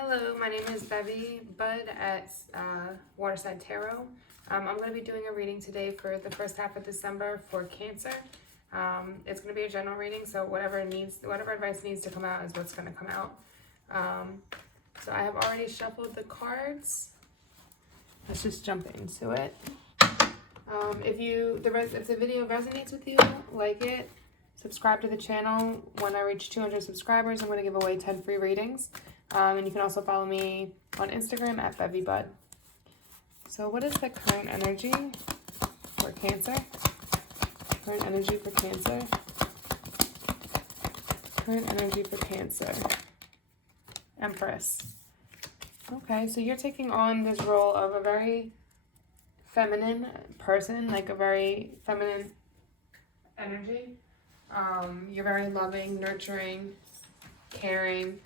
Hello, my name is bevybud at Waterside Tarot. I'm going to be doing a reading today for the first half of December for Cancer. It's going to be a general reading, so whatever advice needs to come out is what's going to come out. So I have already shuffled the cards. Let's just jump into it. If the video resonates with you, like it, subscribe to the channel. When I reach 200 subscribers, I'm going to give away 10 free readings. And you can also follow me on Instagram at bevybud. So what is the current energy for Cancer? Current energy for Cancer. Current energy for Cancer. Empress. Okay, so you're taking on this role of a very feminine person, like a very feminine energy. You're very loving, nurturing, caring.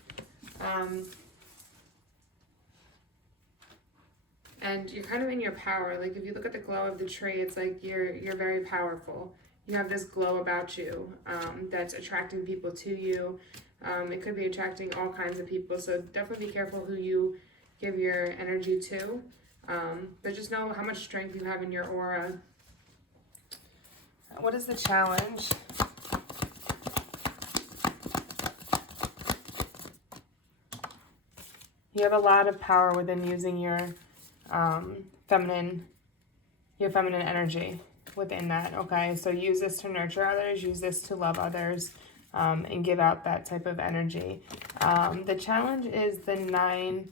And you're kind of in your power. Like if you look at the glow of the tree, it's like you're very powerful. You have this glow about you that's attracting people to you. It could be attracting all kinds of people. So definitely be careful who you give your energy to. But just know how much strength you have in your aura. What is the challenge? You have a lot of power within using your feminine energy within that, okay? So use this to nurture others, use this to love others, and give out that type of energy. The challenge is the Nine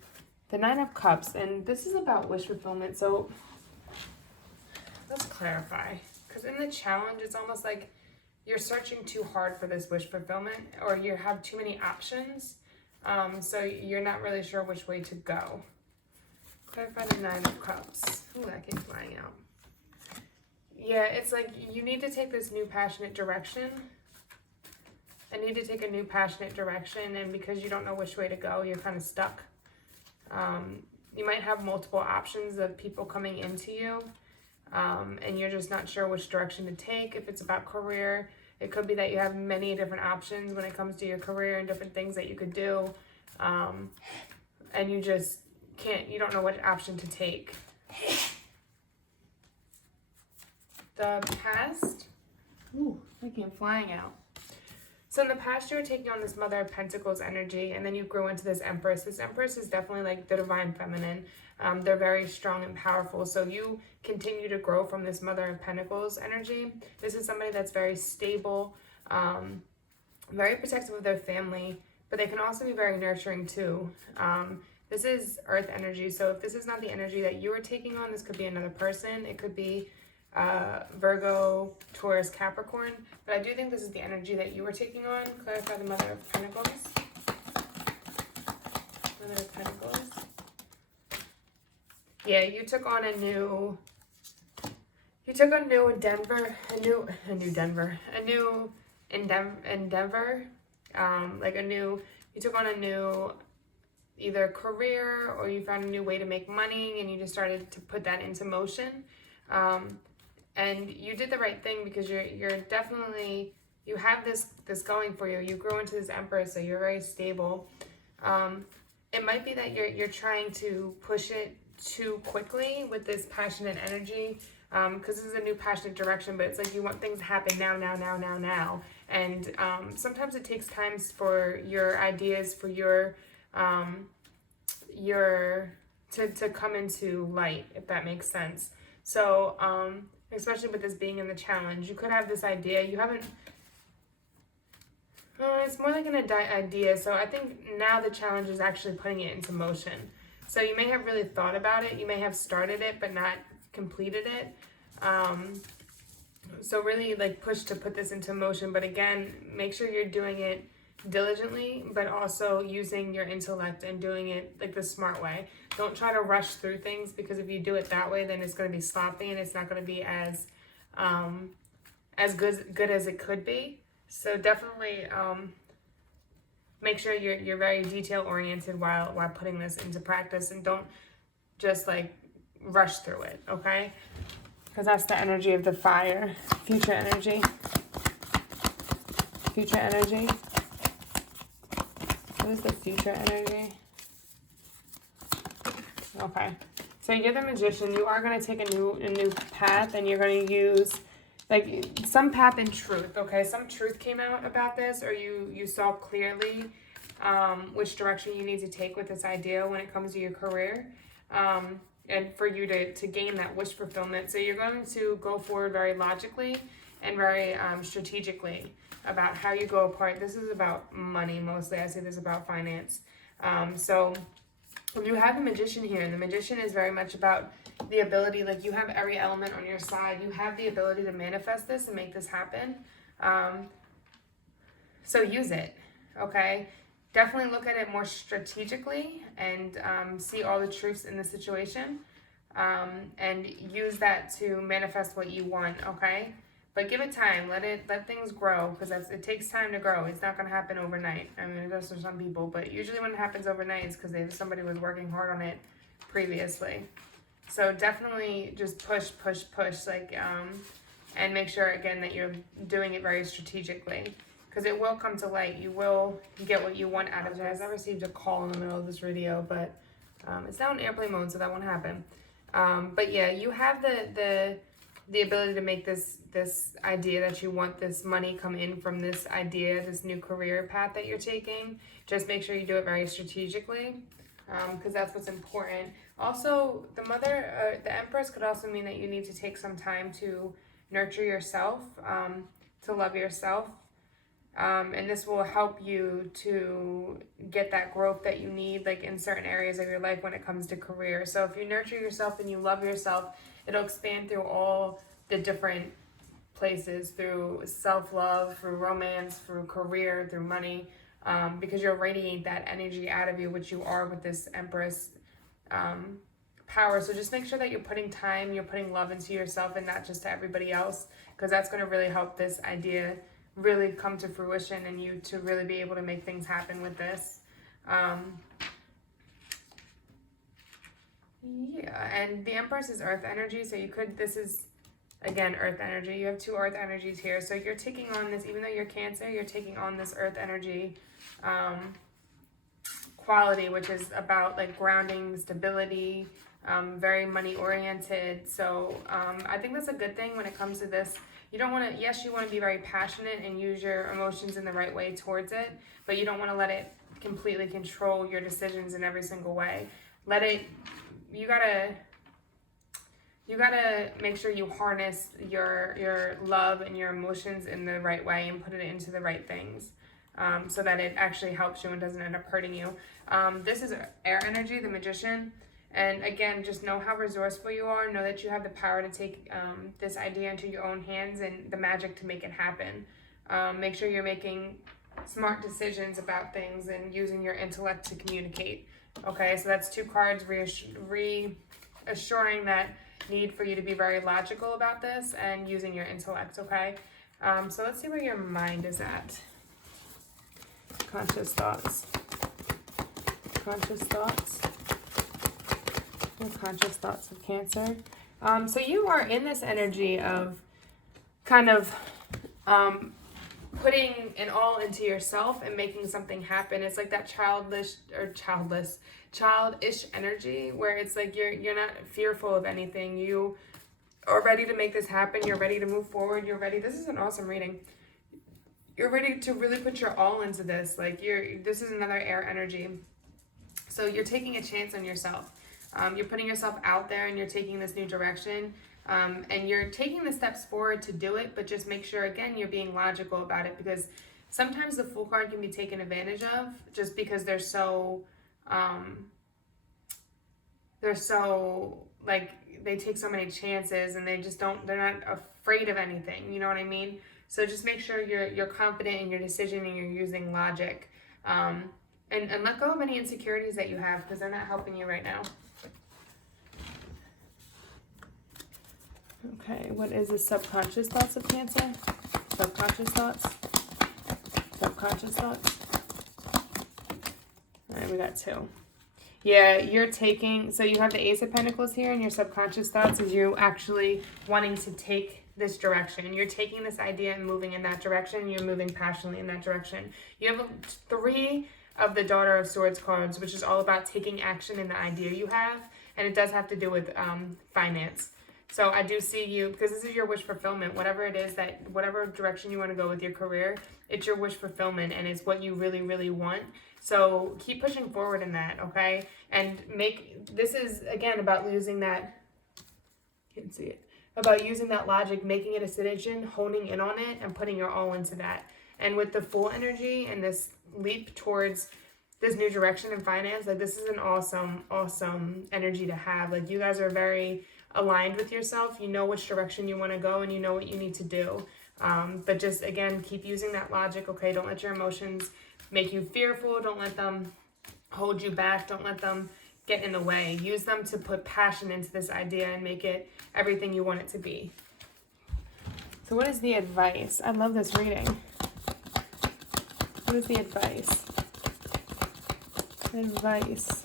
of Cups, and this is about wish fulfillment. So let's clarify, because in the challenge, it's almost like you're searching too hard for this wish fulfillment, or you have too many options. So you're not really sure which way to go. Clarify the Nine of Cups. Ooh, that came flying out. Yeah, it's like you need to take this new passionate direction. I need to take a new passionate direction, and because you don't know which way to go, you're kind of stuck. You might have multiple options of people coming into you, and you're just not sure which direction to take. If it's about career, it could be that you have many different options when it comes to your career and different things that you could do. And you just you don't know what option to take. The past, ooh, they came flying out. So in the past, you were taking on this Mother of Pentacles energy, and then you grew into this Empress. This Empress is definitely like the divine feminine. They're very strong and powerful. So you continue to grow from this Mother of Pentacles energy. This is somebody that's very stable, very protective of their family, but they can also be very nurturing too. This is Earth energy. So if this is not the energy that you are taking on, this could be another person. It could be Virgo, Taurus, Capricorn. But I do think this is the energy that you were taking on. Clarify the Mother of Pentacles. Mother of Pentacles. Yeah, you took on a new endeavor, you took on a new either career, or you found a new way to make money and you just started to put that into motion. And you did the right thing, because you're definitely, you have this going for you. You grew into this Empress, so you're very stable. It might be that you're trying to push it too quickly with this passionate energy, because this is a new passionate direction, but it's like you want things to happen now. And sometimes it takes time for your ideas, for to come into light, if that makes sense. So especially with this being in the challenge, you could have this idea, you haven't, it's more like an idea. So I think now the challenge is actually putting it into motion. So you may have really thought about it, you may have started it but not completed it. So really like push to put this into motion, but again, make sure you're doing it diligently, but also using your intellect and doing it like the smart way. Don't try to rush through things, because if you do it that way, then it's going to be sloppy and it's not going to be as good as it could be. So definitely make sure you're very detail oriented while putting this into practice, and don't just like rush through it, okay? Because that's the energy of the fire. Future energy. Future energy. What is the future energy? Okay. So you're the Magician. You are going to take a new path, and you're going to use like some path in truth. Okay. Some truth came out about this, or you saw clearly which direction you need to take with this idea when it comes to your career. And for you to gain that wish fulfillment. So you're going to go forward very logically and very strategically about how you go apart. This is about money mostly. I say this about finance. So you have the Magician here, and the Magician is very much about the ability, like you have every element on your side. You have the ability to manifest this and make this happen. So use it, okay? Definitely look at it more strategically and see all the truths in the situation and use that to manifest what you want, okay? But give it time. Let things grow, because it takes time to grow. It's not going to happen overnight. I mean, it does for some people, but usually when it happens overnight, it's because somebody was working hard on it previously. So definitely just push, like, and make sure again that you're doing it very strategically, because it will come to light. You will get what you want out of it. I received a call in the middle of this video, but it's now in airplane mode, so that won't happen. But yeah, you have the ability to make this idea that you want this money come in from this idea, this new career path that you're taking. Just make sure you do it very strategically, because that's what's important. Also, the Empress could also mean that you need to take some time to nurture yourself, to love yourself. And this will help you to get that growth that you need, like in certain areas of your life when it comes to career. So if you nurture yourself and you love yourself, it'll expand through all the different places, through self-love, through romance, through career, through money, because you'll radiate that energy out of you, which you are with this Empress power. So just make sure that you're putting time, you're putting love into yourself and not just to everybody else, because that's going to really help this idea really come to fruition and you to really be able to make things happen with this. Yeah, and the Empress is earth energy, so this is, again, earth energy. You have two earth energies here, so you're taking on this, even though you're Cancer, you're taking on this earth energy quality, which is about like grounding, stability, very money oriented. So I think that's a good thing when it comes to this. You don't want to, yes, you want to be very passionate and use your emotions in the right way towards it, but you don't want to let it completely control your decisions in every single way. You gotta make sure you harness your love and your emotions in the right way and put it into the right things, so that it actually helps you and doesn't end up hurting you. This is air energy, the Magician. And again, just know how resourceful you are. Know that you have the power to take this idea into your own hands and the magic to make it happen. Make sure you're making smart decisions about things and using your intellect to communicate. Okay, so that's two cards reassuring that need for you to be very logical about this and using your intellect, okay? So let's see where your mind is at. Conscious thoughts. Conscious thoughts. Conscious thoughts of Cancer. So you are in this energy of kind of putting it all into yourself and making something happen. It's like that childish energy where it's like you're not fearful of anything. You are ready to make this happen. You're ready to move forward. You're ready. This is an awesome reading. You're ready to really put your all into this. Like this is another air energy. So you're taking a chance on yourself. You're putting yourself out there and you're taking this new direction, and you're taking the steps forward to do it, but just make sure, again, you're being logical about it, because sometimes the Fool card can be taken advantage of just because they're so like, they take so many chances and they're not afraid of anything, you know what I mean? So just make sure you're confident in your decision and you're using logic, and let go of any insecurities that you have, because they're not helping you right now. Okay, what is the subconscious thoughts of Cancer? Subconscious thoughts? Subconscious thoughts? All right, we got two. Yeah, you're taking, so you have the Ace of Pentacles here, and your subconscious thoughts is you actually wanting to take this direction. You're taking this idea and moving in that direction. You're moving passionately in that direction. You have three of the Daughter of Swords cards, which is all about taking action in the idea you have. and it does have to do with finance. So I do see you, because this is your wish fulfillment, whatever it is that, whatever direction you want to go with your career, it's your wish fulfillment and it's what you really, really want. So keep pushing forward in that, okay? And this is, again, about using that, you can see it, about using that logic, making it a decision, honing in on it, and putting your all into that. And with the Fool energy and this leap towards this new direction in finance, like this is an awesome, awesome energy to have. Like you guys are very aligned with yourself. You know which direction you want to go and you know what you need to do. But just, again, keep using that logic, okay? Don't let your emotions make you fearful. Don't let them hold you back. Don't let them get in the way. Use them to put passion into this idea and make it everything you want it to be. So what is the advice? I love this reading. What is the advice? Advice.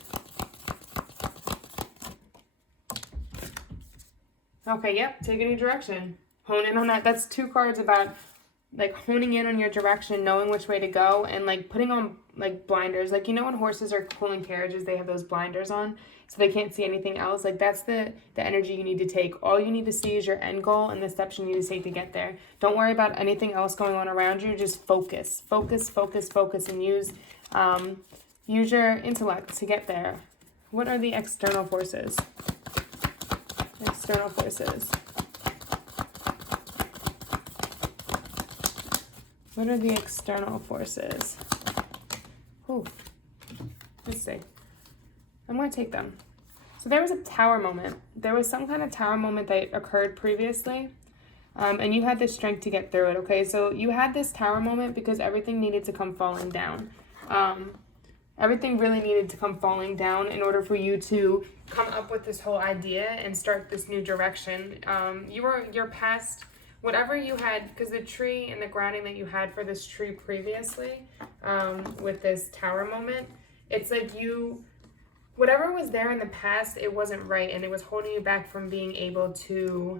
Okay, yep, take a new direction. Hone in on that. That's 2 cards about like honing in on your direction, knowing which way to go, and like putting on like blinders. Like, you know, when horses are pulling carriages, they have those blinders on so they can't see anything else. Like that's the energy you need to take. All you need to see is your end goal and the steps you need to take to get there. Don't worry about anything else going on around you. Just focus, focus, focus, focus, and use your intellect to get there. What are the external forces? External forces. What are the external forces? Ooh, let's see. I'm going to take them. So there was a tower moment. There was some kind of tower moment that occurred previously, and you had the strength to get through it, okay? So you had this tower moment because everything needed to come falling down. Everything really needed to come falling down in order for you to come up with this whole idea and start this new direction. You're past whatever you had, because the tree and the grounding that you had for this tree previously, with this tower moment, it's like whatever was there in the past, it wasn't right, and it was holding you back from being able to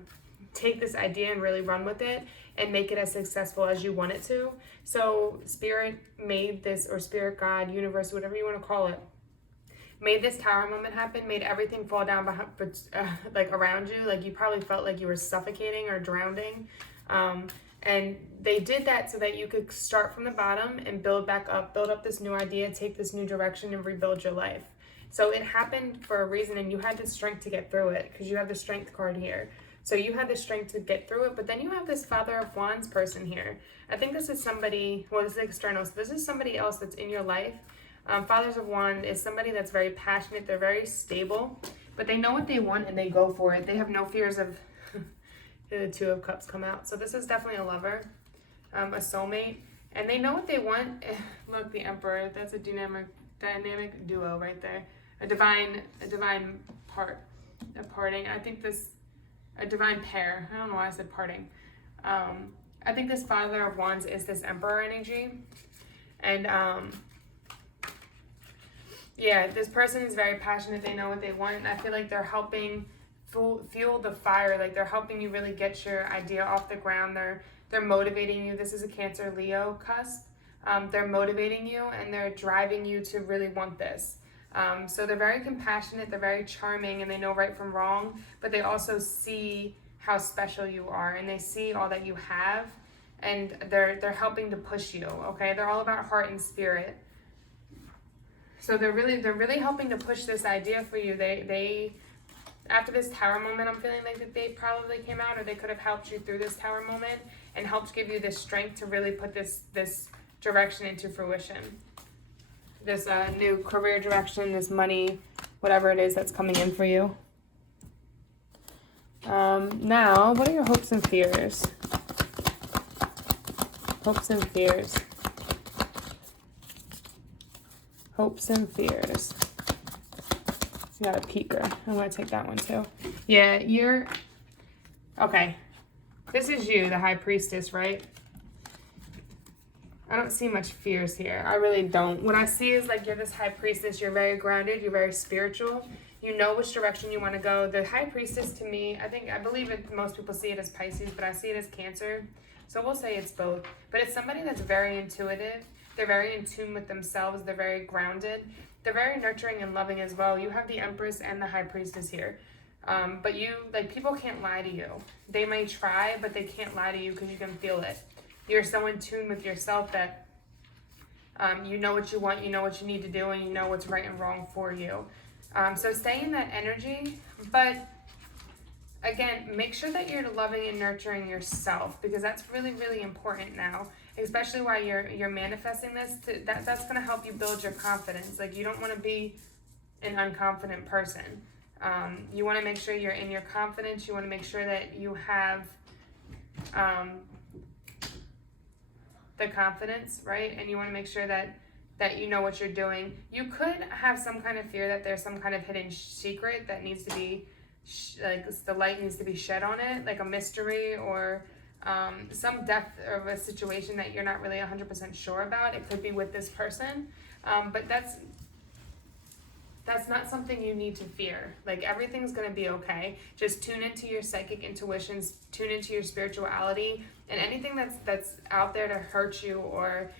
take this idea and really run with it and make it as successful as you want it to. So Spirit made this, or Spirit, God, Universe, whatever you want to call it, made this tower moment happen, made everything fall down behind, like around you. Like you probably felt like you were suffocating or drowning. And they did that so that you could start from the bottom and build back up, build up this new idea, take this new direction, and rebuild your life. So it happened for a reason, and you had the strength to get through it because you have the Strength card here. So you had the strength to get through it, but then you have this Father of Wands person here. I think this is somebody, well, this is external, so this is somebody else that's in your life. Fathers of Wands is somebody that's very passionate, they're very stable, but they know what they want and they go for it. They have no fears of, the Two of Cups come out. So this is definitely a lover, a soulmate, and they know what they want. Look, the Emperor, that's a dynamic duo right there. A divine parting. I think this, a divine pair. I don't know why I said parting. I think this Father of Wands is this Emperor energy. And yeah, this person is very passionate. They know what they want. And I feel like they're helping fuel the fire. Like they're helping you really get your idea off the ground. They're motivating you. This is a Cancer Leo cusp. They're motivating you and they're driving you to really want this. So they're very compassionate, they're very charming, and they know right from wrong, but they also see how special you are, and they see all that you have, and they're helping to push you, okay? They're all about heart and spirit. So they're really helping to push this idea for you. They after this tower moment, I'm feeling like that they probably came out, or they could have helped you through this tower moment and helped give you this strength to really put this direction into fruition. This new career direction, this money, whatever it is that's coming in for you. Now, what are your hopes and fears? Hopes and fears. Hopes and fears. You got a peeker. I'm going to take that one too. Yeah, okay. This is you, the High Priestess, right? I don't see much fears here. I really don't. What I see is like you're this High Priestess. You're very grounded. You're very spiritual. You know which direction you want to go. The High Priestess, to me, I believe most people see it as Pisces, but I see it as Cancer. So we'll say it's both. But it's somebody that's very intuitive. They're very in tune with themselves. They're very grounded. they're very nurturing and loving as well. You have the Empress and the High Priestess here. But you, like, people can't lie to you. They may try, but they can't lie to you because you can feel it. You're so in tune with yourself that you know what you want, you know what you need to do, and you know what's right and wrong for you. So stay in that energy, but again, make sure that you're loving and nurturing yourself, because that's really, really important now, especially while you're manifesting this. That's going to help you build your confidence. Like, you don't want to be an unconfident person. You want to make sure you're in your confidence. You want to make sure that you have the confidence, right? And you want to make sure that you know what you're doing. You could have some kind of fear that there's some kind of hidden secret that needs to be, like, the light needs to be shed on it, like a mystery or some depth of a situation that you're not really 100% sure about. It could be with this person, but that's not something you need to fear. Like, everything's going to be okay. Just tune into your psychic intuitions, tune into your spirituality, and anything that's out there to hurt you or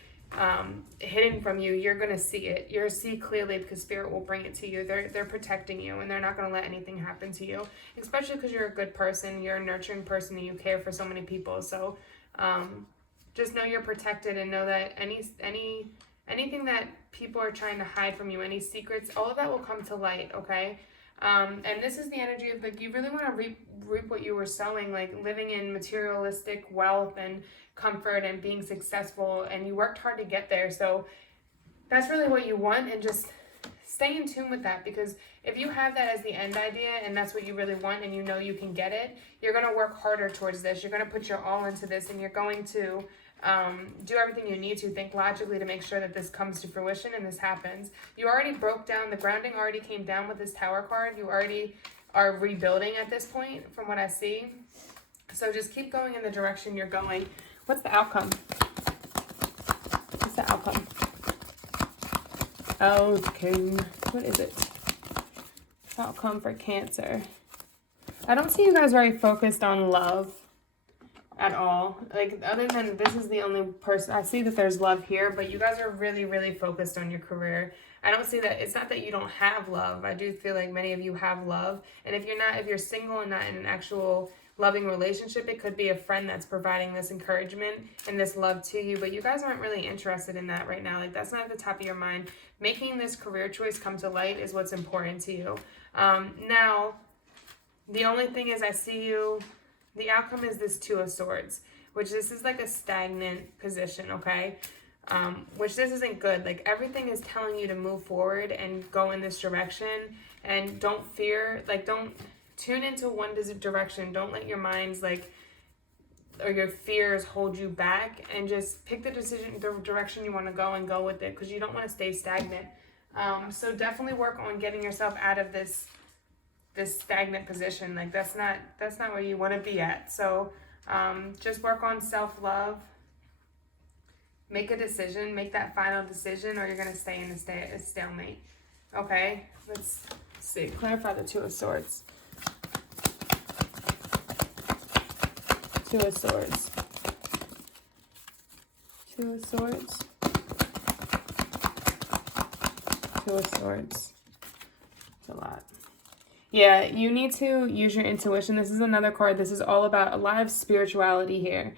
hidden from you, you're going to see it. You'll see clearly because Spirit will bring it to you. They're protecting you, and they're not going to let anything happen to you, especially because you're a good person, you're a nurturing person, and you care for so many people. So just know you're protected, and know that anything that people are trying to hide from you, any secrets, all of that will come to light, okay? And this is the energy of, like, you really want to reap what you were sowing, like living in materialistic wealth and comfort and being successful, and you worked hard to get there. So that's really what you want, and just stay in tune with that, because if you have that as the end idea and that's what you really want and you know you can get it, you're going to work harder towards this. You're going to put your all into this, and you're going to do everything you need to, think logically to make sure that this comes to fruition and this happens. You already broke down, the grounding already came down with this Tower card. You already are rebuilding at this point from what I see. So just keep going in the direction you're going. What's the outcome? What's the outcome? Okay, what is it? Outcome for Cancer. I don't see you guys very focused on love at all. Like, other than this is the only person I see that there's love here, but you guys are really, really focused on your career. I don't see that. It's not that you don't have love. I do feel like many of you have love, and if you're single and not in an actual loving relationship, it could be a friend that's providing this encouragement and this love to you, but you guys aren't really interested in that right now. Like, that's not at the top of your mind. Making this career choice come to light is what's important to you. Now, the only thing is, I see you, the outcome is this Two of Swords, which this is like a stagnant position, okay? Which this isn't good. Like, everything is telling you to move forward and go in this direction, and don't fear, like, don't tune into one direction. Don't let your minds, like, or your fears hold you back, and just pick the direction you want to go and go with it, because you don't want to stay stagnant. So definitely work on getting yourself out of this stagnant position. Like, that's not where you want to be at. So just work on self-love. Make a decision, make that final decision, or you're going to stay in a stalemate. Okay, let's see. Clarify the Two of Swords. Two of Swords. Two of Swords. Two of Swords. It's a lot. Yeah, you need to use your intuition. This is another card. This is all about a lot of spirituality here.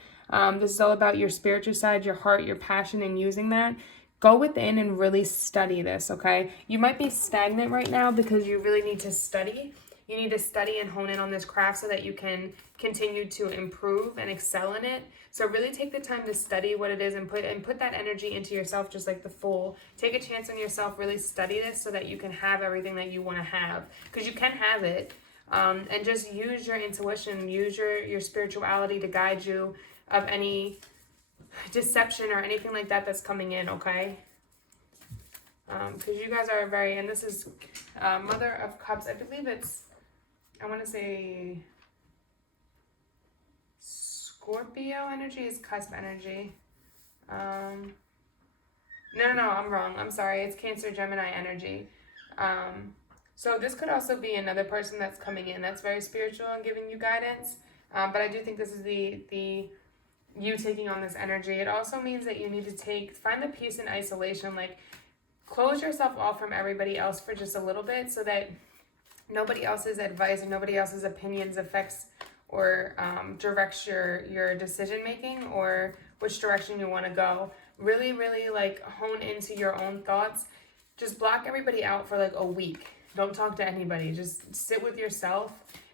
This is all about your spiritual side, your heart, your passion, and using that. Go within and really study this, okay? You might be stagnant right now because you really need to study. You need to study and hone in on this craft so that you can continue to improve and excel in it. So really take the time to study what it is, and put that energy into yourself, just like the Fool. Take a chance on yourself. Really study this so that you can have everything that you want to have, because you can have it. And just use your intuition, use your spirituality to guide you of any deception or anything like that that's coming in, okay? Because you guys are very, and this is Mother of Cups. I believe it's, I want to say Scorpio energy is cusp energy. No, I'm wrong. I'm sorry. It's Cancer, Gemini energy. So this could also be another person that's coming in that's very spiritual and giving you guidance. But I do think this is the you taking on this energy. It also means that you need to find the peace in isolation. Like, close yourself off from everybody else for just a little bit so that nobody else's advice and nobody else's opinions affects or directs your decision making or which direction you want to go. Really, really like hone into your own thoughts. Just block everybody out for like a week. Don't talk to anybody. Just sit with yourself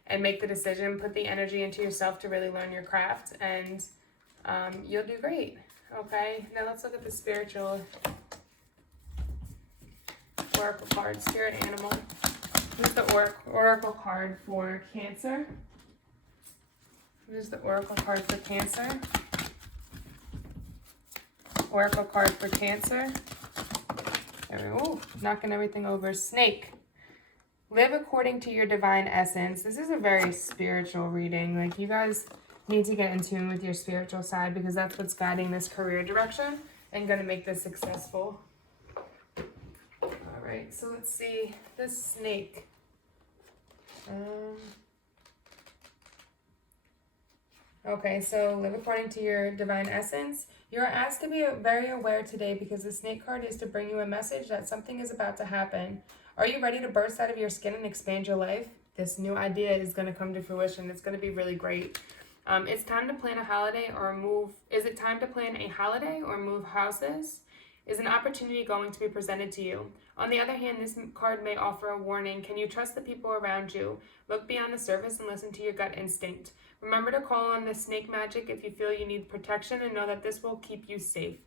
and make the decision. Put the energy into yourself to really learn your craft, and you'll do great. Okay, now let's look at the spiritual oracle card, spirit animal. Who's the oracle card for Cancer? Who's the oracle card for Cancer? Oracle card for Cancer. There we go. Ooh, knocking everything over. Snake. Live according to your divine essence. This is a very spiritual reading. Like, you guys need to get in tune with your spiritual side because that's what's guiding this career direction and going to make this successful. All right, so let's see. This snake. Okay, so live according to your divine essence. You're asked to be very aware today because the snake card is to bring you a message that something is about to happen. Are you ready to burst out of your skin and expand your life? This new idea is going to come to fruition. It's going to be really great. It's time to plan a holiday or move. Is it time to plan a holiday or move houses? Is an opportunity going to be presented to you? On the other hand, this card may offer a warning. Can you trust the people around you? Look beyond the surface and listen to your gut instinct. Remember to call on the snake magic if you feel you need protection and know that this will keep you safe.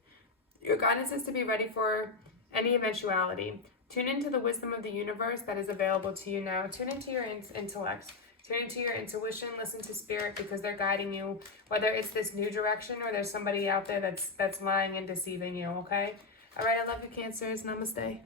Your guidance is to be ready for any eventuality. Tune into the wisdom of the universe that is available to you now. Tune into your intellect. Tune into your intuition. Listen to spirit because they're guiding you, whether it's this new direction or there's somebody out there that's lying and deceiving you, okay? All right, I love you, Cancers. Namaste.